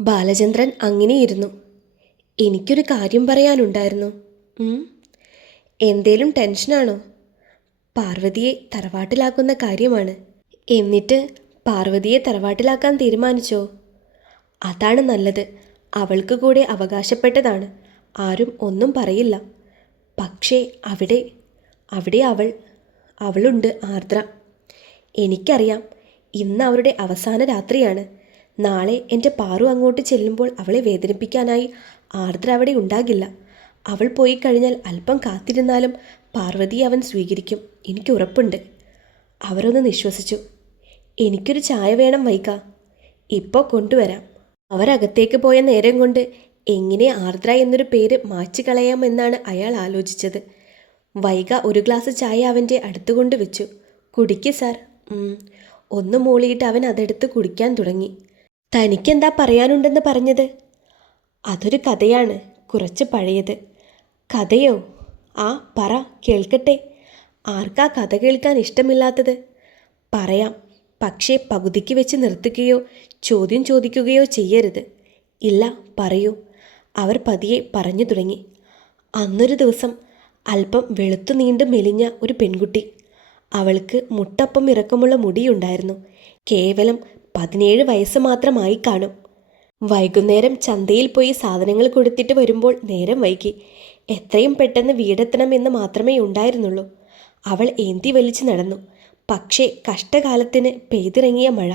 ബാലചന്ദ്രൻ അങ്ങനെയിരുന്നു. എനിക്കൊരു കാര്യം പറയാനുണ്ടായിരുന്നു. എന്തേലും ടെൻഷനാണോ? പാർവതിയെ തറവാട്ടിലാക്കുന്ന കാര്യമാണ്. എന്നിട്ട് പാർവതിയെ തറവാട്ടിലാക്കാൻ തീരുമാനിച്ചോ? അതാണ് നല്ലത്. അവൾക്ക് കൂടെ അവകാശപ്പെട്ടതാണ്. ആരും ഒന്നും പറയില്ല. പക്ഷേ അവിടെ അവിടെ അവൾ അവളുണ്ട് ആർദ്ര. എനിക്കറിയാം ഇന്ന് അവരുടെ അവസാന രാത്രിയാണ്. നാളെ എന്റെ പാറു അങ്ങോട്ട് ചെല്ലുമ്പോൾ അവളെ വേദനിപ്പിക്കാനായി ആർദ്ര അവിടെ ഉണ്ടാകില്ല. അവൾ പോയി കഴിഞ്ഞാൽ അല്പം കാത്തിരുന്നാലും പാർവതി അവൻ സ്വീകരിക്കും. എനിക്ക് ഉറപ്പുണ്ട്. അവരൊന്ന് നിശ്വസിച്ചു. എനിക്കൊരു ചായ വേണം വൈക. ഇപ്പോൾ കൊണ്ടുവരാം. അവരകത്തേക്ക് പോയ നേരം കൊണ്ട് എങ്ങനെ ആർദ്ര എന്നൊരു പേര് മാച്ചു കളയാമെന്നാണ് അയാൾ ആലോചിച്ചത്. വൈക ഒരു ഗ്ലാസ് ചായ അവന്റെ അടുത്ത് കൊണ്ട് വെച്ചു. കുടിക്ക് സാർ. ഒന്ന് മൂളിയിട്ട് അവൻ അതെടുത്ത് കുടിക്കാൻ തുടങ്ങി. തനിക്കെന്താ പറയാനുണ്ടെന്ന് പറഞ്ഞത്? അതൊരു കഥയാണ് കുറച്ച് പഴയത്. കഥയോ? ആ പറ കേൾക്കട്ടെ. ആർക്കാ കഥ കേൾക്കാൻ ഇഷ്ടമില്ലാത്തത്? പറയാം പക്ഷേ പകുതിക്ക് വെച്ച് നിർത്തുകയോ ചോദ്യം ചോദിക്കുകയോ ചെയ്യരുത്. ഇല്ല പറയൂ. അവർ പതിയെ പറഞ്ഞു തുടങ്ങി. അന്നൊരു ദിവസം അല്പം വെളുത്തു നീണ്ട് മെലിഞ്ഞ ഒരു പെൺകുട്ടി. അവൾക്ക് മുട്ടപ്പം ഇറക്കമുള്ള മുടിയുണ്ടായിരുന്നു. കേവലം പതിനേഴ് വയസ്സ് മാത്രമായി കാണും. വൈകുന്നേരം ചന്തയിൽ പോയി സാധനങ്ങൾ കൊടുത്തിട്ട് വരുമ്പോൾ നേരം വൈകി. എത്രയും പെട്ടെന്ന് വീടെത്തണമെന്ന് മാത്രമേ ഉണ്ടായിരുന്നുള്ളൂ. അവൾ ഏന്തി വലിച്ചു നടന്നു. പക്ഷേ കഷ്ടകാലത്തിന് പെയ്തിറങ്ങിയ മഴ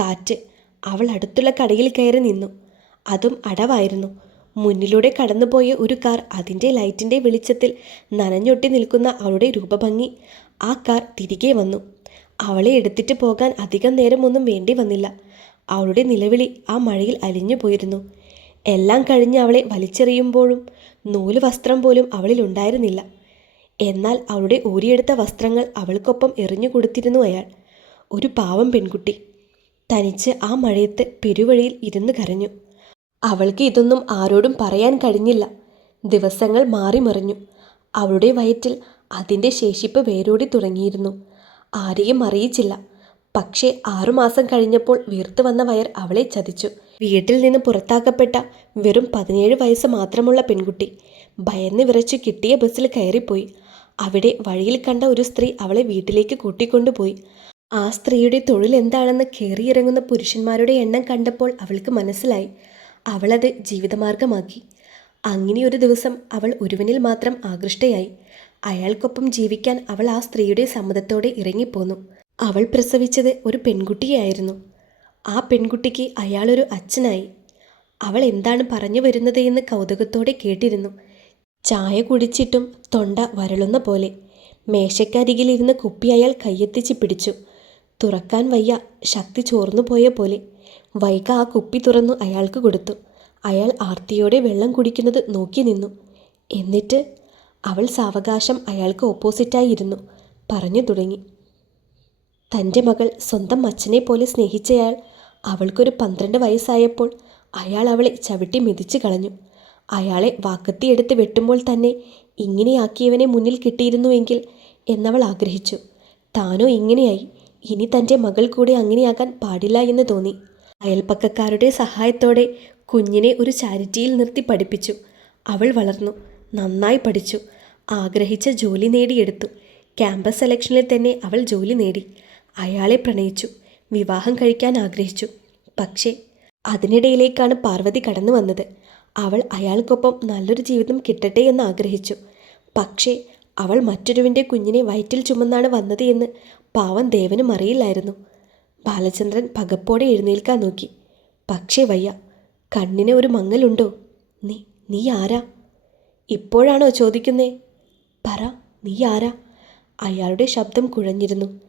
കാറ്റ് അവൾ അടുത്തുള്ള കടയിൽ കയറി നിന്നു. അതും അടവായിരുന്നു. മുന്നിലൂടെ കടന്നുപോയ ഒരു കാർ അതിന്റെ ലൈറ്റിന്റെ വെളിച്ചത്തിൽ നനഞ്ഞൊട്ടി നിൽക്കുന്ന അവളുടെ രൂപഭംഗി. ആ കാർ തിരികെ വന്നു. അവളെ എടുത്തിട്ട് പോകാൻ അധികം നേരമൊന്നും വേണ്ടി വന്നില്ല. അവളുടെ നിലവിളി ആ മഴയിൽ അലിഞ്ഞു പോയിരുന്നു. എല്ലാം കഴിഞ്ഞ് അവളെ വലിച്ചെറിയുമ്പോഴും നൂൽ വസ്ത്രം പോലും അവളിൽ ഉണ്ടായിരുന്നില്ല. എന്നാൽ അവളുടെ ഊരിയെടുത്ത വസ്ത്രങ്ങൾ അവൾക്കൊപ്പം എറിഞ്ഞു കൊടുത്തിരുന്നു അയാൾ. ഒരു പാവം പെൺകുട്ടി. തനിച്ച് ആ മഴയത്ത് പെരുവഴിയിൽ ഇരുന്ന് കരഞ്ഞു. അവൾക്ക് ഇതൊന്നും ആരോടും പറയാൻ കഴിഞ്ഞില്ല. ദിവസങ്ങൾ മാറിമറിഞ്ഞു. അവളുടെ വയറ്റിൽ അതിന്റെ ശേഷിപ്പ് വേരോടി തുടങ്ങിയിരുന്നു. ആരെയും അറിയിച്ചില്ല. പക്ഷേ ആറുമാസം കഴിഞ്ഞപ്പോൾ വീർത്തു വന്ന വയർ അവളെ ചതിച്ചു. വീട്ടിൽ നിന്ന് പുറത്താക്കപ്പെട്ട വെറും പതിനേഴ് വയസ്സ് മാത്രമുള്ള പെൺകുട്ടി ഭയന്ന് വിറച്ച് കിട്ടിയ ബസ്സിൽ കയറിപ്പോയി. അവിടെ വഴിയിൽ കണ്ട ഒരു സ്ത്രീ അവളെ വീട്ടിലേക്ക് കൂട്ടിക്കൊണ്ടുപോയി. ആ സ്ത്രീയുടെ തൊഴിൽ എന്താണെന്ന് കയറിയിറങ്ങുന്ന പുരുഷന്മാരുടെ എണ്ണം കണ്ടപ്പോൾ അവൾക്ക് മനസ്സിലായി. അവളത് ജീവിതമാർഗമാക്കി. അങ്ങനെ ഒരു ദിവസം അവൾ ഒരുവനിൽ മാത്രം ആകൃഷ്ടയായി. അയാൾക്കൊപ്പം ജീവിക്കാൻ അവൾ ആ സ്ത്രീയുടെ സമ്മതത്തോടെ ഇറങ്ങിപ്പോന്നു. അവൾ പ്രസവിച്ചത് ഒരു പെൺകുട്ടിയായിരുന്നു. ആ പെൺകുട്ടിക്ക് അയാളൊരു അച്ഛനായി. അവൾ എന്താണ് പറഞ്ഞു വരുന്നത് എന്ന് കൗതുകത്തോടെ കേട്ടിരുന്നു. ചായ കുടിച്ചിട്ടും തൊണ്ട വരളുന്ന പോലെ മേശക്കരികിലിരുന്ന് കുപ്പി അയാൾ കയ്യെത്തിച്ച് പിടിച്ചു. തുറക്കാൻ വയ്യ ശക്തി ചോർന്നു പോയ പോലെ വൈക ആ കുപ്പി തുറന്നു അയാൾക്ക് കൊടുത്തു. അയാൾ ആർത്തിയോടെ വെള്ളം കുടിക്കുന്നത് നോക്കി നിന്നു. എന്നിട്ട് അവൾ സാവകാശം അയാൾക്ക് ഓപ്പോസിറ്റായി ഇരുന്നു പറഞ്ഞു തുടങ്ങി. തന്റെ മകൾ സ്വന്തം അച്ഛനെ പോലെ സ്നേഹിച്ചയാൾ അവൾക്കൊരു പന്ത്രണ്ട് വയസ്സായപ്പോൾ അയാൾ അവളെ ചവിട്ടി മെതിച്ചു കളഞ്ഞു. അയാളെ വാക്കത്തിയെടുത്ത് വെട്ടുമ്പോൾ തന്നെ ഇങ്ങനെയാക്കിയവനെ മുന്നിൽ കിട്ടിയിരുന്നുവെങ്കിൽ എന്നവൾ ആഗ്രഹിച്ചു. താനോ ഇങ്ങനെയായി. ഇനി തന്റെ മകൾ കൂടെ അങ്ങനെയാകാൻ പാടില്ല എന്ന് തോന്നി. അയൽപ്പക്കക്കാരുടെ സഹായത്തോടെ കുഞ്ഞിനെ ഒരു ചാരിറ്റിയിൽ നിർത്തി പഠിപ്പിച്ചു. അവൾ വളർന്നു. നന്നായി പഠിച്ചു. ആഗ്രഹിച്ച ജോലി നേടിയെടുത്തു. ക്യാമ്പസ് സെലക്ഷനിൽ തന്നെ അവൾ ജോലി നേടി. അയാളെ പ്രണയിച്ചു. വിവാഹം കഴിക്കാൻ ആഗ്രഹിച്ചു. പക്ഷേ അതിനിടയിലേക്കാണ് പാർവതി കടന്നു വന്നത്. അവൾ അയാൾക്കൊപ്പം നല്ലൊരു ജീവിതം കിട്ടട്ടെ എന്ന് ആഗ്രഹിച്ചു. പക്ഷേ അവൾ മറ്റൊരുവിന്റെ കുഞ്ഞിനെ വയറ്റിൽ ചുമന്നാണ് വന്നത് എന്ന് പാവം ദേവനും അറിയില്ലായിരുന്നു. ബാലചന്ദ്രൻ പകപ്പോടെ എഴുന്നേൽക്കാൻ നോക്കി. പക്ഷേ വയ്യ കണ്ണിന് ഒരു മങ്ങലുണ്ടോ? നീ നീ ആരാ? ഇപ്പോഴാണോ ചോദിക്കുന്നേ? പറ നീ ആരാ? അയാളുടെ ശബ്ദം കുഴഞ്ഞിരുന്നു.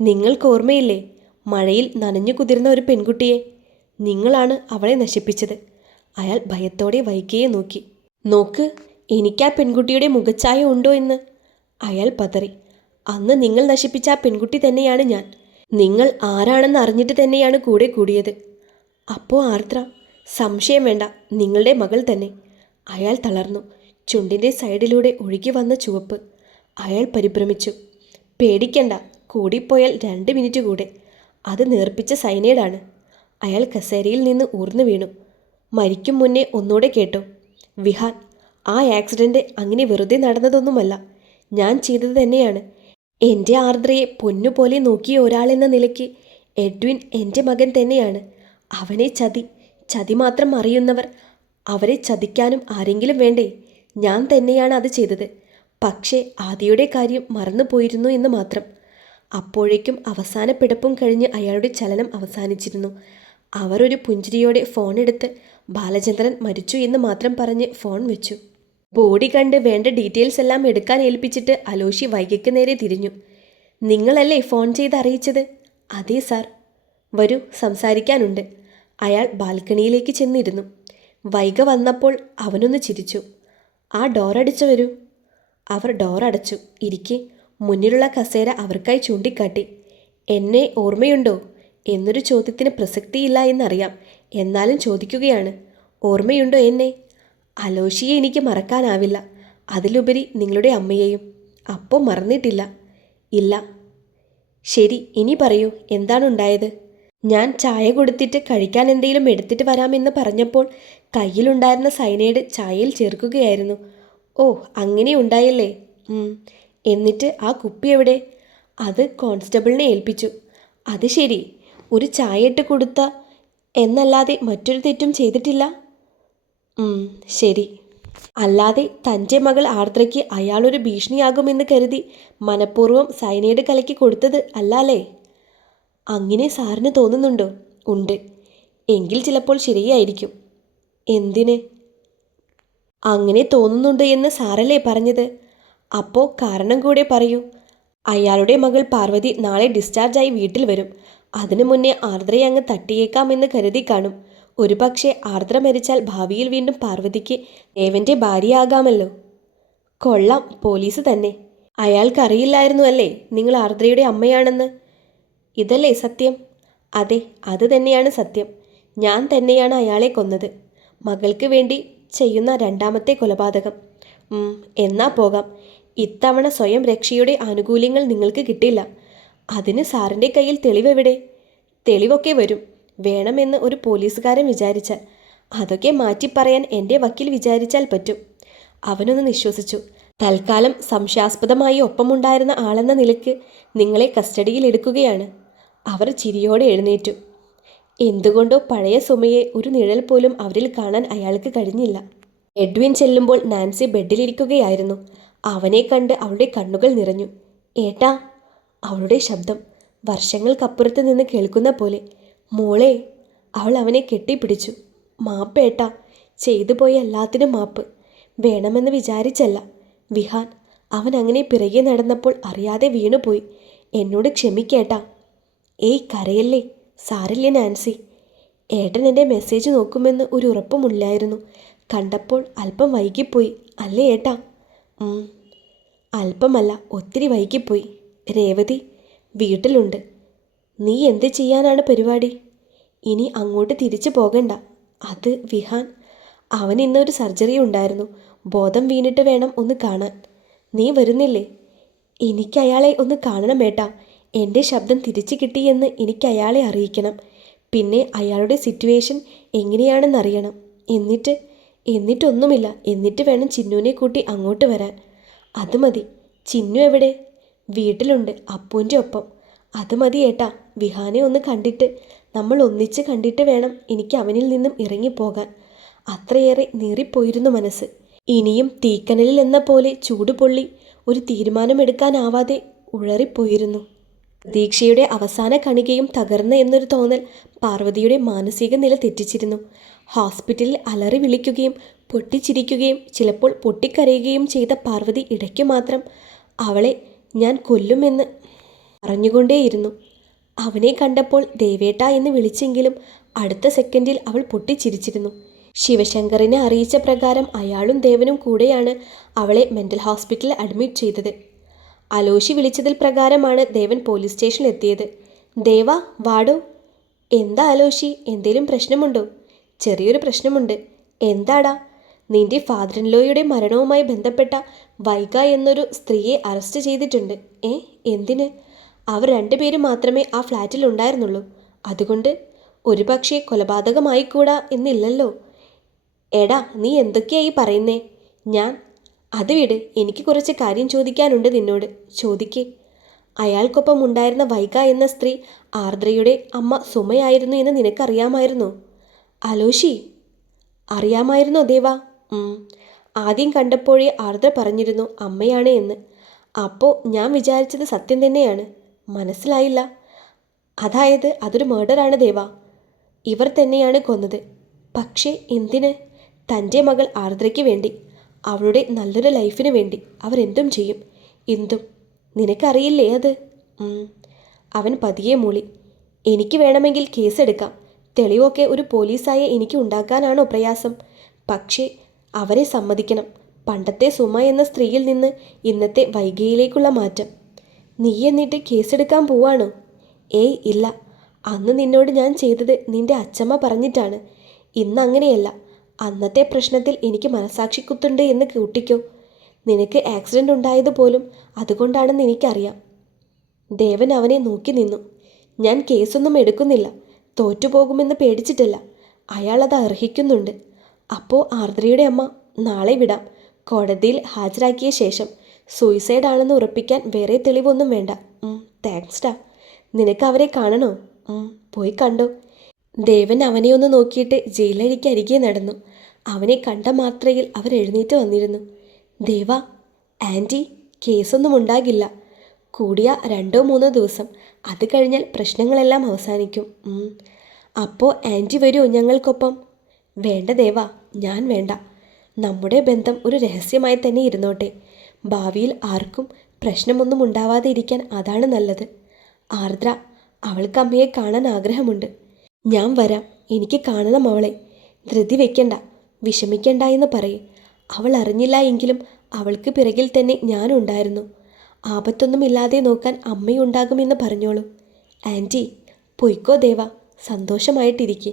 നിങ്ങൾക്ക് ഓർമ്മയില്ലേ മഴയിൽ നനഞ്ഞു കുതിർന്ന ഒരു പെൺകുട്ടിയെ? നിങ്ങളാണ് അവളെ നശിപ്പിച്ചത്. അയാൾ ഭയത്തോടെ വൈകിയെ നോക്കി. നോക്ക് എനിക്കാ പെൺകുട്ടിയുടെ മുഖച്ഛായ ഉണ്ടോ എന്ന്. അയാൾ പതറി. അന്ന് നിങ്ങൾ നശിപ്പിച്ച ആ പെൺകുട്ടി തന്നെയാണ് ഞാൻ. നിങ്ങൾ ആരാണെന്ന് അറിഞ്ഞിട്ട് തന്നെയാണ് കൂടെ കൂടിയത്. അപ്പോൾ ആർദ്ര സംശയം വേണ്ട നിങ്ങളുടെ മകൾ തന്നെ. അയാൾ തളർന്നു. ചുണ്ടിന്റെ സൈഡിലൂടെ ഒഴുകി വന്ന ചുവപ്പ്. അയാൾ പരിഭ്രമിച്ചു. പേടിക്കണ്ട കൂടിപ്പോയാൽ രണ്ട് മിനിറ്റ് കൂടെ. അത് നേർപ്പിച്ച സൈനൈഡാണ്. അയാൾ കസേരയിൽ നിന്ന് ഊർന്നു വീണു. മരിക്കും മുന്നേ ഒന്നുകൂടെ കേട്ടു. വിഹാൻ ആ ആക്സിഡന്റ് അങ്ങനെ വെറുതെ നടന്നതൊന്നുമല്ല. ഞാൻ ചെയ്തത് തന്നെയാണ്. എന്റെ ആർദ്രയെ പൊന്നുപോലെ നോക്കിയ ഒരാളെന്ന നിലയ്ക്ക് എഡ്വിൻ എന്റെ മകൻ തന്നെയാണ്. അവനെ ചതി ചതി മാത്രം അറിയുന്നവർ അവരെ ചതിക്കാനും ആരെങ്കിലും വേണ്ടേ? ഞാൻ തന്നെയാണ് അത് ചെയ്തത്. പക്ഷേ ആദിയുടെ കാര്യം മറന്നുപോയിരുന്നു എന്ന് മാത്രം. അപ്പോഴേക്കും അവസാന പിടപ്പും കഴിഞ്ഞ് അയാളുടെ ചലനം അവസാനിച്ചിരുന്നു. അവർ ഒരു പുഞ്ചിരിയോടെ ഫോണെടുത്ത് ബാലചന്ദ്രൻ മരിച്ചു എന്ന് മാത്രം പറഞ്ഞ് ഫോൺ വെച്ചു. ബോഡി കണ്ട് വേണ്ട ഡീറ്റെയിൽസ് എല്ലാം എടുക്കാൻ ഏൽപ്പിച്ചിട്ട് അലോഷി വൈകയ്ക്ക് നേരെ തിരിഞ്ഞു. നിങ്ങളല്ലേ ഫോൺ ചെയ്ത് അറിയിച്ചത്? അതെ സാർ. വരൂ സംസാരിക്കാനുണ്ട്. അയാൾ ബാൽക്കണിയിലേക്ക് ചെന്നിരുന്നു. വൈക വന്നപ്പോൾ അവനൊന്ന് ചിരിച്ചു. ആ ഡോറടിച്ചു വരൂ. അവർ ഡോറടച്ചു ഇരിക്കെ. മുന്നിലുള്ള കസേര അവർക്കായി ചൂണ്ടിക്കാട്ടി. എന്നെ ഓർമ്മയുണ്ടോ? എന്നൊരു ചോദ്യത്തിന് പ്രസക്തിയില്ല എന്നറിയാം. എന്നാലും ചോദിക്കുകയാണ്. ഓർമ്മയുണ്ടോ എന്നെ? അലോഷിയെ എനിക്ക് മറക്കാനാവില്ല. അതിലുപരി നിങ്ങളുടെ അമ്മയെയും. അപ്പോൾ മറന്നിട്ടില്ല. ഇല്ല. ശരി ഇനി പറയൂ. എന്താണുണ്ടായത് ഞാൻ ചായ കൊടുത്തിട്ട് കഴിക്കാൻ എന്തെങ്കിലും എടുത്തിട്ട് വരാമെന്ന് പറഞ്ഞപ്പോൾ കയ്യിലുണ്ടായിരുന്ന സൈനൈഡ് ചായയിൽ ചേർക്കുകയായിരുന്നു. ഓ അങ്ങനെ ഉണ്ടായല്ലേ? എന്നിട്ട് ആ കുപ്പി എവിടെ? അത് കോൺസ്റ്റബിളിനെ ഏൽപ്പിച്ചു. അത് ശരി. ഒരു ചായ ഇട്ട് കൊടുത്ത എന്നല്ലാതെ മറ്റൊരു തെറ്റും ചെയ്തിട്ടില്ല? ശരി. അല്ലാതെ തന്റെ മകൾ ആർദ്രയ്ക്ക് അയാളൊരു ഭീഷണിയാകുമെന്ന് കരുതി മനഃപൂർവം സൈനൈഡ് കലക്കി കൊടുത്തത് അല്ലാലേ അങ്ങനെ സാറിന് തോന്നുന്നുണ്ടോ? ഉണ്ട്. എങ്കിൽ ചിലപ്പോൾ ശരിയായിരിക്കും. എന്തിന്? അങ്ങനെ തോന്നുന്നുണ്ട് എന്ന് സാറല്ലേ പറഞ്ഞത്. അപ്പോൾ കാരണം കൂടെ പറയൂ. അയാളുടെ മകൾ പാർവതി നാളെ ഡിസ്ചാർജായി വീട്ടിൽ വരും. അതിനു മുന്നേ ആർദ്രയെ അങ്ങ് തട്ടിയേക്കാമെന്ന് കരുതി കാണും. ഒരുപക്ഷെ ആർദ്ര മരിച്ചാൽ ഭാവിയിൽ വീണ്ടും പാർവതിക്ക് ദേവന്റെ ഭാര്യയാകാമല്ലോ. കൊള്ളാം പോലീസ് തന്നെ. അയാൾക്കറിയില്ലായിരുന്നു അല്ലേ നിങ്ങൾ ആർദ്രയുടെ അമ്മയാണെന്ന്? ഇതല്ലേ സത്യം? അതെ അത് തന്നെയാണ് സത്യം. ഞാൻ തന്നെയാണ് അയാളെ കൊന്നത്. മകൾക്ക് വേണ്ടി ചെയ്യുന്ന രണ്ടാമത്തെ കൊലപാതകം. എന്നാ പോകാം. ഇത്തവണ സ്വയം രക്ഷയുടെ ആനുകൂല്യങ്ങൾ നിങ്ങൾക്ക് കിട്ടില്ല. അതിന് സാറിന്റെ കയ്യിൽ തെളിവെവിടെ? തെളിവൊക്കെ വരും. വേണമെന്ന് ഒരു പോലീസുകാരൻ വിചാരിച്ചാൽ അതൊക്കെ മാറ്റിപ്പറയാൻ എന്റെ വക്കീൽ വിചാരിച്ചാൽ പറ്റും. അവനൊന്ന് നിശ്വസിച്ചു. തൽക്കാലം സംശയാസ്പദമായി ഒപ്പമുണ്ടായിരുന്ന ആളെന്ന നിലയ്ക്ക് നിങ്ങളെ കസ്റ്റഡിയിൽ എടുക്കുകയാണ്. അവർ ചിരിയോടെ എഴുന്നേറ്റു. എന്തുകൊണ്ടോ പഴയ സുമയെ ഒരു നിഴൽ പോലും അവരിൽ കാണാൻ അയാൾക്ക് കഴിഞ്ഞില്ല. എഡ്വിൻ ചെല്ലുമ്പോൾ നാൻസി ബെഡിലിരിക്കുകയായിരുന്നു. അവനെ കണ്ട് അവളുടെ കണ്ണുകൾ നിറഞ്ഞു. ഏട്ടാ അവളുടെ ശബ്ദം വർഷങ്ങൾക്കപ്പുറത്ത് നിന്ന് കേൾക്കുന്ന പോലെ. മോളെ അവൾ അവനെ കെട്ടിപ്പിടിച്ചു. മാപ്പ് ഏട്ടാ ചെയ്തു പോയ എല്ലാത്തിനും മാപ്പ്. വേണമെന്ന് വിചാരിച്ചല്ല. വിഹാൻ അവൻ അങ്ങനെ പിറകെ നടന്നപ്പോൾ അറിയാതെ വീണുപോയി. എന്നോട് ക്ഷമിക്കേട്ടാ ഏയ് കരയല്ലേ. സാരില്ലേ നാൻസി. ഏട്ടൻ എന്റെ മെസ്സേജ് നോക്കുമെന്ന് ഒരു ഉറപ്പുമില്ലായിരുന്നു. കണ്ടപ്പോൾ അല്പം വൈകിപ്പോയി. അല്ലേ ഏട്ടാ? അല്പമല്ല ഒത്തിരി വൈകിപ്പോയി. രേവതി വീട്ടിലുണ്ട്. നീ എന്ത് ചെയ്യാനാണ് പരിപാടി? ഇനി അങ്ങോട്ട് തിരിച്ചു പോകണ്ട. അത് വിഹാൻ. അവൻ ഇന്നൊരു സർജറി ഉണ്ടായിരുന്നു. ബോധം വീണിട്ട് വേണം ഒന്ന് കാണാൻ. നീ വരുന്നില്ലേ? എനിക്ക് അയാളെ ഒന്ന് കാണണം ഏട്ടാ. എന്റെ ശബ്ദം തിരിച്ചു കിട്ടിയെന്ന് എനിക്ക് അയാളെ അറിയിക്കണം. പിന്നെ അയാളുടെ സിറ്റുവേഷൻ എങ്ങനെയാണെന്നറിയണം. എന്നിട്ട് എന്നിട്ടൊന്നുമില്ല. എന്നിട്ട് വേണം ചിന്നുവിനെ കൂട്ടി അങ്ങോട്ട് വരാൻ. അത് മതി. ചിന്നു എവിടെ? വീട്ടിലുണ്ട്. അപ്പൂന്റെ ഒപ്പം. അത് മതി ഏട്ടാ. വിഹാനെ ഒന്ന് കണ്ടിട്ട് നമ്മൾ ഒന്നിച്ച് കണ്ടിട്ട് വേണം എനിക്ക് അവനിൽ നിന്നും ഇറങ്ങിപ്പോകാൻ. അത്രയേറെ നീറിപ്പോയിരുന്നു മനസ്സ്. ഇനിയും തീക്കനലിൽ എന്ന പോലെ ചൂടുപൊള്ളി ഒരു തീരുമാനമെടുക്കാനാവാതെ ഉഴറിപ്പോയിരുന്നു. പ്രതീക്ഷയുടെ അവസാന കണികയും തകർന്ന എന്നൊരു തോന്നൽ പാർവതിയുടെ മാനസിക നില തെറ്റിച്ചിരുന്നു. ഹോസ്പിറ്റലിൽ അലറി വിളിക്കുകയും പൊട്ടിച്ചിരിക്കുകയും ചിലപ്പോൾ പൊട്ടിക്കരയുകയും ചെയ്ത പാർവതി ഇടയ്ക്ക് മാത്രം അവളെ ഞാൻ കൊല്ലുമെന്ന് പറഞ്ഞുകൊണ്ടേയിരുന്നു. അവനെ കണ്ടപ്പോൾ ദേവേട്ട എന്ന് വിളിച്ചെങ്കിലും അടുത്ത സെക്കൻഡിൽ അവൾ പൊട്ടിച്ചിരിച്ചിരുന്നു. ശിവശങ്കറിനെ അറിയിച്ച പ്രകാരം അയാളും ദേവനും കൂടെയാണ് അവളെ മെന്റൽ ഹോസ്പിറ്റലിൽ അഡ്മിറ്റ് ചെയ്തത്. അലോഷി വിളിച്ചതിൽ പ്രകാരമാണ് ദേവൻ പോലീസ് സ്റ്റേഷനിൽ എത്തിയത്. ദേവ വാടോ? എന്താ അലോഷി? എന്തേലും പ്രശ്നമുണ്ടോ? ചെറിയൊരു പ്രശ്നമുണ്ട്. എന്താടാ? നിന്റെ ഫാദർ ലോയുടെ മരണവുമായി ബന്ധപ്പെട്ട വൈഗ എന്നൊരു സ്ത്രീയെ അറസ്റ്റ് ചെയ്തിട്ടുണ്ട്. ഏ എന്തിന്? അവർ രണ്ടുപേരും മാത്രമേ ആ ഫ്ലാറ്റിൽ ഉണ്ടായിരുന്നുള്ളൂ. അതുകൊണ്ട് ഒരുപക്ഷെ കൊലപാതകമായിക്കൂടാ എന്നില്ലല്ലോ. എടാ നീ എന്തൊക്കെയായി പറയുന്നേ? ഞാൻ അത് വിട് എനിക്ക് കുറച്ച് കാര്യം ചോദിക്കാനുണ്ട് നിന്നോട്. ചോദിക്കേ. അയാൾക്കൊപ്പം ഉണ്ടായിരുന്ന വൈക എന്ന സ്ത്രീ ആർദ്രയുടെ അമ്മ സുമയായിരുന്നു എന്ന് നിനക്കറിയാമായിരുന്നോ? അലോഷി? അറിയാമായിരുന്നോ ദേവാ? ആദ്യം കണ്ടപ്പോഴേ ആർദ്ര പറഞ്ഞിരുന്നു അമ്മയാണ് എന്ന്. അപ്പോൾ ഞാൻ വിചാരിച്ചത് സത്യം തന്നെയാണ്. മനസ്സിലായില്ല. അതായത് അതൊരു മേർഡറാണ് ദേവ. ഇവർ തന്നെയാണ് കൊന്നത്. പക്ഷേ എന്തിന്? തന്റെ മകൾ ആർദ്രയ്ക്ക് വേണ്ടി. അവളുടെ നല്ലൊരു ലൈഫിന് വേണ്ടി അവർ എന്തും ചെയ്യും. എന്തും? നിനക്കറിയില്ലേ അത്? അവൻ പതിയെ മൂളി. എനിക്ക് വേണമെങ്കിൽ കേസെടുക്കാം. തെളിവൊക്കെ ഒരു പോലീസായ എനിക്ക് ഉണ്ടാക്കാനാണോ പ്രയാസം? പക്ഷേ അവരെ സമ്മതിക്കണം. പണ്ടത്തെ സുമ എന്ന സ്ത്രീയിൽ നിന്ന് ഇന്നത്തെ വൈകിയിലേക്കുള്ള മാറ്റം. നീ എന്നിട്ട് കേസെടുക്കാൻ പോവാണോ? ഏയ് ഇല്ല. അന്ന് നിന്നോട് ഞാൻ ചെയ്തത് നിന്റെ അച്ചമ്മ പറഞ്ഞിട്ടാണ്. ഇന്ന് അങ്ങനെയല്ല. അന്നത്തെ പ്രശ്നത്തിൽ എനിക്ക് മനസാക്ഷിക്കുത്തുണ്ട് എന്ന് കൂട്ടിക്കോ. നിനക്ക് ആക്സിഡന്റ് ഉണ്ടായത് പോലും അതുകൊണ്ടാണെന്ന് എനിക്കറിയാം. ദേവൻ അവനെ നോക്കി നിന്നു. ഞാൻ കേസൊന്നും എടുക്കുന്നില്ല. തോറ്റുപോകുമെന്ന് പേടിച്ചിട്ടല്ല. അത് അർഹിക്കുന്നുണ്ട്. അപ്പോൾ ആർദ്രയുടെ അമ്മ നാളെ വിടാം. കോടതിയിൽ ഹാജരാക്കിയ ശേഷം സൂയിസൈഡ് ആണെന്ന് ഉറപ്പിക്കാൻ വേറെ തെളിവൊന്നും വേണ്ട. താങ്ക്സ് ഡാ നിനക്ക് അവരെ കാണണോ? പോയി കണ്ടോ? ദേവൻ അവനെ ഒന്ന് നോക്കിയിട്ട് ജയിലഴിക്ക് അരികെ നടന്നു. അവനെ കണ്ട മാത്രയിൽ അവർ എഴുന്നേറ്റ് വന്നിരുന്നു. ദേവ ആന്റി കേസൊന്നും ഉണ്ടാകില്ല. കൂടിയ രണ്ടോ മൂന്നോ ദിവസം. അത് കഴിഞ്ഞാൽ പ്രശ്നങ്ങളെല്ലാം അവസാനിക്കും. അപ്പോൾ ആന്റി വരുമോ ഞങ്ങൾക്കൊപ്പം? വേണ്ട ദേവ ഞാൻ വേണ്ട. നമ്മുടെ ബന്ധം ഒരു രഹസ്യമായി തന്നെ ഇരുന്നോട്ടെ. ഭാവിയിൽ ആർക്കും പ്രശ്നമൊന്നും ഉണ്ടാവാതെ ഇരിക്കാൻ അതാണ് നല്ലത്. ആർദ്ര അവൾക്ക് അമ്മയെ കാണാൻ ആഗ്രഹമുണ്ട്. ഞാൻ വരാം. എനിക്ക് കാണണം അവളെ. ധൃതി വെക്കണ്ട. വിഷമിക്കണ്ട എന്ന് പറയും. അവൾ അറിഞ്ഞില്ല എങ്കിലും അവൾക്ക് പിറകിൽ തന്നെ ഞാനുണ്ടായിരുന്നു. ആപത്തൊന്നുമില്ലാതെ നോക്കാൻ അമ്മയുണ്ടാകുമെന്ന് പറഞ്ഞോളൂ. ആന്റി പൊയ്ക്കോ ദേവ സന്തോഷമായിട്ടിരിക്കെ.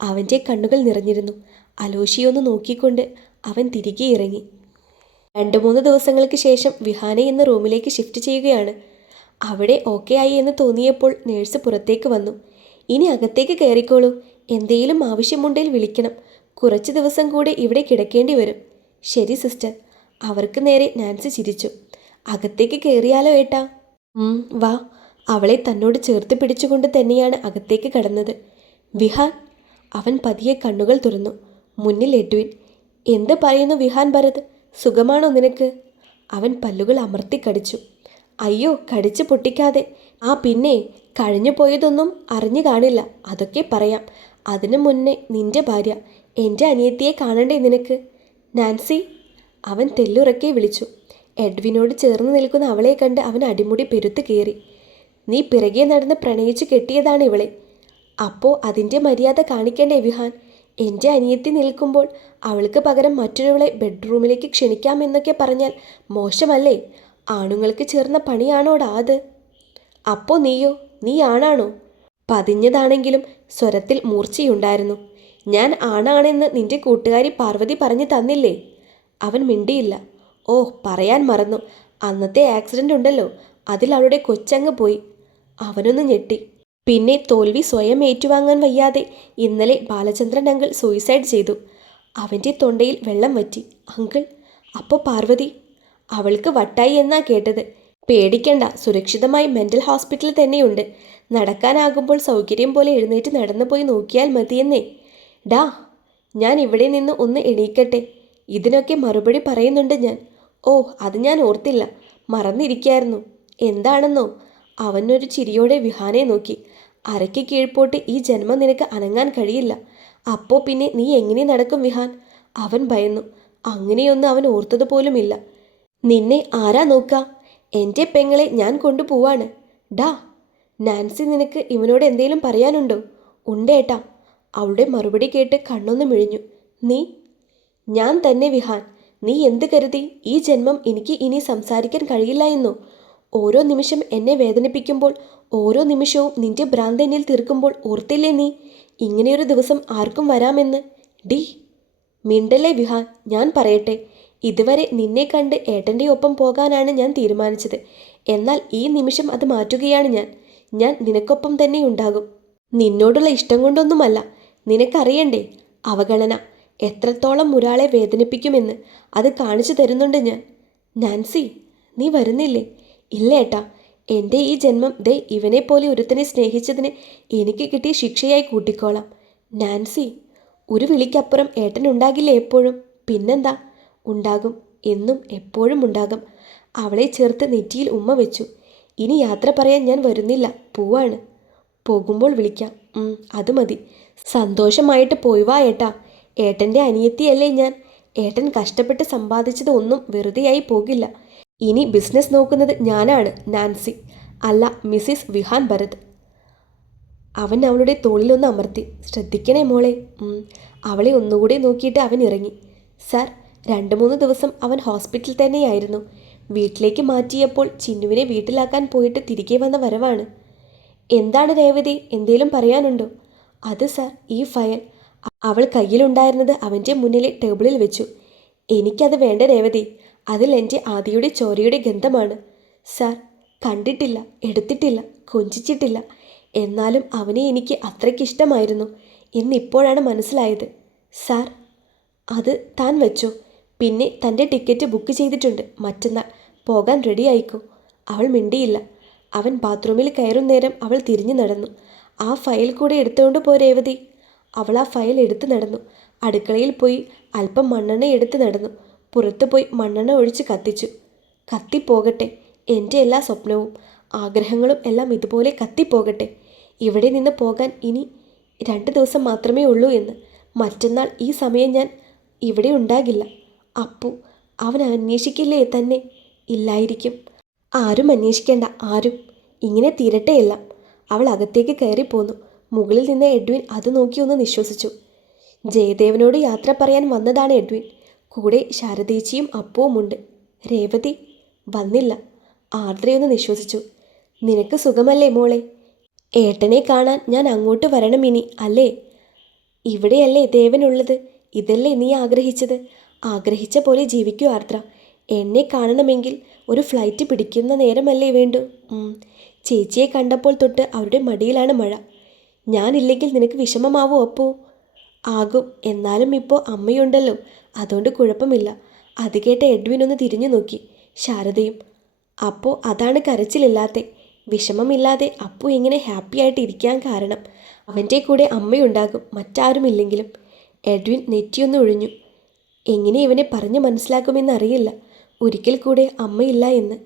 അവന്റെ കണ്ണുകൾ നിറഞ്ഞിരുന്നു. അലോഷിയൊന്ന് നോക്കിക്കൊണ്ട് അവൻ തിരികെ ഇറങ്ങി. രണ്ട് മൂന്ന് ദിവസങ്ങൾക്ക് ശേഷം വിഹാന എന്ന റൂമിലേക്ക് ഷിഫ്റ്റ് ചെയ്യുകയാണ്. അവിടെ ഓക്കെ ആയി എന്ന് തോന്നിയപ്പോൾ നേഴ്സ് പുറത്തേക്ക് വന്നു. ഇനി അകത്തേക്ക് കയറിക്കോളൂ. എന്തെങ്കിലും ആവശ്യമുണ്ടെങ്കിൽ വിളിക്കണം. കുറച്ച് ദിവസം കൂടി ഇവിടെ കിടക്കേണ്ടി വരും. ശരി സിസ്റ്റർ. അവർക്ക് നേരെ നാൻസി ചിരിച്ചു. അകത്തേക്ക് കയറിയാലോ ഏട്ടാ? വാ. അവളെ തന്നോട് ചേർത്ത് പിടിച്ചുകൊണ്ട് തന്നെയാണ് അകത്തേക്ക് കടന്നത്. വിഹാൻ അവൻ പതിയെ കണ്ണുകൾ തുറന്നു. മുന്നിൽ എഡ്വിൻ എന്ത് പറയുന്നു വിഹാൻ ഭരത്? സുഖമാണോ നിനക്ക്? അവൻ പല്ലുകൾ അമർത്തി കടിച്ചു. അയ്യോ കടിച്ചു പൊട്ടിക്കാതെ. ആ പിന്നെ കഴിഞ്ഞു പോയതൊന്നും അറിഞ്ഞു കാണില്ല. അതൊക്കെ പറയാം. അതിനു മുന്നേ നിന്റെ ഭാര്യ എന്റെ അനിയത്തിയെ കാണണ്ടേ നിനക്ക്? നാൻസി അവൻ തെല്ലുറക്കെ വിളിച്ചു. എഡ്വിനോട് ചേർന്ന് നിൽക്കുന്ന അവളെ കണ്ട് അവൻ അടിമുടി പെരുത്ത് കയറി. നീ പിറകെ നടന്ന് പ്രണയിച്ചു കെട്ടിയതാണ് ഇവളെ. അപ്പോൾ അതിന്റെ മര്യാദ കാണിക്കേണ്ട വിഹാൻ? എന്റെ അനിയത്തി നിൽക്കുമ്പോൾ അവൾക്ക് പകരം മറ്റൊരുവളെ ബെഡ്റൂമിലേക്ക് ക്ഷണിക്കാമെന്നൊക്കെ പറഞ്ഞാൽ മോശമല്ലേ? ആണുങ്ങൾക്ക് ചേർന്ന പണിയാണോടാ അത്? അപ്പോൾ നീയോ? നീ ആണാണോ? പതിഞ്ഞതാണെങ്കിലും സ്വരത്തിൽ മൂർച്ചയുണ്ടായിരുന്നു. ഞാൻ ആണാണെന്ന് നിന്റെ കൂട്ടുകാരി പാർവതി പറഞ്ഞു തന്നില്ലേ? അവൻ മിണ്ടിയില്ല. ഓ പറയാൻ മറന്നു. അന്നത്തെ ആക്സിഡന്റ് ഉണ്ടല്ലോ. അതിൽ അവളുടെ കൊച്ചങ്ങ് പോയി. അവനൊന്ന് ഞെട്ടി. പിന്നെ തോൽവി സ്വയം ഏറ്റുവാങ്ങാൻ വയ്യാതെ ഇന്നലെ ബാലചന്ദ്രൻ അങ്കിൾ സൂയിസൈഡ് ചെയ്തു. അവന്റെ തൊണ്ടയിൽ വെള്ളം വറ്റി. അങ്കിൾ അപ്പോൾ പാർവതി? അവൾക്ക് വട്ടായി എന്നാ കേട്ടത്. പേടിക്കണ്ട സുരക്ഷിതമായി മെന്റൽ ഹോസ്പിറ്റലിൽ തന്നെയുണ്ട്. നടക്കാനാകുമ്പോൾ സൗകര്യം പോലെ എഴുന്നേറ്റ് നടന്നു പോയി നോക്കിയാൽ മതിയെന്നേ. ഡാ ഞാൻ ഇവിടെ നിന്ന് ഒന്ന് എണീക്കട്ടെ. ഇതിനൊക്കെ മറുപടി പറയുന്നുണ്ട് ഞാൻ. ഓ അത് ഞാൻ ഓർത്തില്ല. മറന്നിരിക്കായിരുന്നു. എന്താണെന്നോ? അവനൊരു ചിരിയോടെ വിഹാനെ നോക്കി. അരയ്ക്ക് കീഴ്പോട്ട് ഈ ജന്മം നിനക്ക് അനങ്ങാൻ കഴിയില്ല. അപ്പോൾ പിന്നെ നീ എങ്ങനെ നടക്കും വിഹാൻ? അവൻ ഭയന്നു. അങ്ങനെയൊന്നും അവൻ ഓർത്തതുപോലുമില്ല നിന്നെ ആരാ നോക്ക? എന്റെ പെങ്ങളെ ഞാൻ കൊണ്ടുപോവാണ്. ഡാ നാൻസി നിനക്ക് ഇവനോട് എന്തേലും പറയാനുണ്ടോ? ഉണ്ടേട്ടാ. അവളുടെ മറുപടി കേട്ട് കണ്ണൊന്ന് മിഴിഞ്ഞു. നീ? ഞാൻ തന്നെ വിഹാൻ. നീ എന്ത് കരുതി? ഈ ജന്മം എനിക്ക് ഇനി സംസാരിക്കാൻ കഴിയില്ല എന്നോ. ഓരോ നിമിഷം എന്നെ വേദനിപ്പിക്കുമ്പോൾ ഓരോ നിമിഷവും നിന്റെ ഭ്രാന്ത് എന്നിൽ തീർക്കുമ്പോൾ ഓർത്തില്ലേ നീ? ഇങ്ങനെയൊരു ദിവസം ആർക്കും വരാമെന്ന്. ഡി. മിണ്ടല്ലേ വിഹാൻ? ഞാൻ പറയട്ടെ. ഇതുവരെ നിന്നെ കണ്ട് ഏട്ടന്റെ ഒപ്പം പോകാനാണ് ഞാൻ തീരുമാനിച്ചത്. എന്നാൽ ഈ നിമിഷം അത് മാറ്റുകയാണ് ഞാൻ. ഞാൻ നിനക്കൊപ്പം തന്നെ ഉണ്ടാകും. നിന്നോടുള്ള ഇഷ്ടം കൊണ്ടൊന്നുമല്ല. നിനക്കറിയണ്ടേ? അവഗണന. എത്രത്തോളം മുരാളെ വേദനിപ്പിക്കുമെന്ന് അത് കാണിച്ചു തരുന്നുണ്ട് ഞാൻ. നാൻസി നീ വരുന്നില്ലേ? ഇല്ല ഏട്ടാ. എന്റെ ഈ ജന്മം ദേ ഇവനെ പോലെ ഒരുത്തനെ സ്നേഹിച്ചതിന് എനിക്ക് കിട്ടിയ ശിക്ഷയായി കൂട്ടിക്കോളാം. നാൻസി ഒരു വിളിക്കപ്പുറം ഏട്ടൻ ഉണ്ടാകില്ലേ എപ്പോഴും? പിന്നെന്താ? ഉണ്ടാകും. എന്നും എപ്പോഴും ഉണ്ടാകും. അവളെ ചേർത്ത് നെറ്റിയിൽ ഉമ്മ വെച്ചു. ഇനി യാത്ര പറയാൻ ഞാൻ വരുന്നില്ല. പോവാണ്. പോകുമ്പോൾ വിളിക്കാം. അത് മതി. സന്തോഷമായിട്ട് പോയി വാ ഏട്ടാ. ഏട്ടന്റെ അനിയത്തിയല്ലേ ഞാൻ. ഏട്ടൻ കഷ്ടപ്പെട്ട് സമ്പാദിച്ചത് ഒന്നും വെറുതെയായി പോകില്ല. ഇനി ബിസിനസ് നോക്കുന്നത് ഞാനാണ് നാൻസി. അല്ല മിസ്സിസ് വിഹാൻ ഭരത്. അവൻ അവളുടെ തോളിലൊന്ന് അമർത്തി. ശ്രദ്ധിക്കണേ മോളെ. അവളെ ഒന്നുകൂടി നോക്കിയിട്ട് അവൻ ഇറങ്ങി. സർ രണ്ട് മൂന്ന് ദിവസം അവൻ ഹോസ്പിറ്റലിൽ തന്നെയായിരുന്നു. വീട്ടിലേക്ക് മാറ്റിയപ്പോൾ ചിന്നുവിനെ വീട്ടിലാക്കാൻ പോയിട്ട് തിരികെ വന്ന വരവാണ്. എന്താണ് രേവതി? എന്തേലും പറയാനുണ്ടോ? അത് സർ ഈ ഫയൽ. അവൾ കയ്യിലുണ്ടായിരുന്നത് അവന്റെ മുന്നിലെ ടേബിളിൽ വെച്ചു. എനിക്കത് വേണ്ട രേവതി. അതിൽ എന്റെ ആദിയുടെ ചോരയുടെ ഗന്ധമാണ്. സർ കണ്ടിട്ടില്ല എടുത്തിട്ടില്ല കൊഞ്ചിച്ചിട്ടില്ല. എന്നാലും അവനെ എനിക്ക് അത്രയ്ക്കിഷ്ടമായിരുന്നു എന്നിപ്പോഴാണ് മനസ്സിലായത്. സാർ അത് താൻ വെച്ചോ. പിന്നെ തന്റെ ടിക്കറ്റ് ബുക്ക് ചെയ്തിട്ടുണ്ട്. മറ്റന്നാൾ പോകാൻ റെഡി ആയിക്കോ അവൾ മിണ്ടിയില്ല. അവൻ ബാത്റൂമിൽ കയറും നേരം അവൾ തിരിഞ്ഞു നടന്നു. ആ ഫയൽ കൂടെ എടുത്തുകൊണ്ട് പോ രേവതി. അവൾ ആ ഫയൽ എടുത്തു നടന്നു. അടുക്കളയിൽ പോയി അല്പം മണ്ണെണ്ണ എടുത്ത് നടന്നു. പുറത്തു പോയി മണ്ണെണ്ണ ഒഴിച്ച് കത്തിച്ചു. കത്തിപ്പോകട്ടെ എന്റെ എല്ലാ സ്വപ്നവും ആഗ്രഹങ്ങളും എല്ലാം ഇതുപോലെ കത്തിപ്പോകട്ടെ ഇവിടെ നിന്ന് പോകാൻ ഇനി രണ്ട് ദിവസം മാത്രമേ ഉള്ളൂ എന്ന്. മറ്റന്നാൾ ഈ സമയം ഞാൻ ഇവിടെ ഉണ്ടാകില്ല. അപ്പു അവൻ അന്വേഷിക്കില്ലേ തന്നെ? ഇല്ലായിരിക്കും. ആരും അന്വേഷിക്കേണ്ട ആരും. ഇങ്ങനെ തീരട്ടെ എല്ലാം. അവൾ അകത്തേക്ക് കയറി പോന്നു. മുകളിൽ നിന്ന് എഡ്വിൻ അത് നോക്കി ഒന്ന് നിശ്വസിച്ചു. ജയദേവനോട് യാത്ര പറയാൻ വന്നതാണ് എഡ്വിൻ. കൂടെ ശാരദേച്ചിയും അപ്പവുമുണ്ട് രേവതി വന്നില്ല. ആർദ്രയൊന്ന് നിശ്വസിച്ചു. നിനക്ക് സുഖമല്ലേ മോളെ? ഏട്ടനെ കാണാൻ ഞാൻ അങ്ങോട്ട് വരണം ഇനി അല്ലേ? ഇവിടെയല്ലേ ദേവനുള്ളത്? ഇതല്ലേ നീ ആഗ്രഹിച്ചത്? ആഗ്രഹിച്ച പോലെ ജീവിക്കൂ ആർദ്ര. എന്നെ കാണണമെങ്കിൽ ഒരു ഫ്ലൈറ്റ് പിടിക്കുന്ന നേരമല്ലേ വേണ്ടു. ചേച്ചിയെ കണ്ടപ്പോൾ തൊട്ട് അവരുടെ മടിയിലാണ് മഴ. ഞാനില്ലെങ്കിൽ നിനക്ക് വിഷമമാവോ അപ്പോ? ആകും. എന്നാലും ഇപ്പോൾ അമ്മയുണ്ടല്ലോ. അതുകൊണ്ട് കുഴപ്പമില്ല. അത് കേട്ട എഡ്വിൻ ഒന്ന് തിരിഞ്ഞു നോക്കി. ശാരദയും അപ്പോൾ അതാണ് കരച്ചിലില്ലാത്ത. വിഷമമില്ലാതെ അപ്പു ഇങ്ങനെ ഹാപ്പി ആയിട്ട് ഇരിക്കാൻ കാരണം അവന്റെ കൂടെ അമ്മയുണ്ടാകും മറ്റാരുമില്ലെങ്കിലും. എഡ്വിൻ നെറ്റിയൊന്ന് ഒഴിഞ്ഞു. എങ്ങനെ ഇവനെ പറഞ്ഞു മനസ്സിലാക്കുമെന്നറിയില്ല. ഒരിക്കൽ കൂടെ അമ്മയില്ല എന്ന്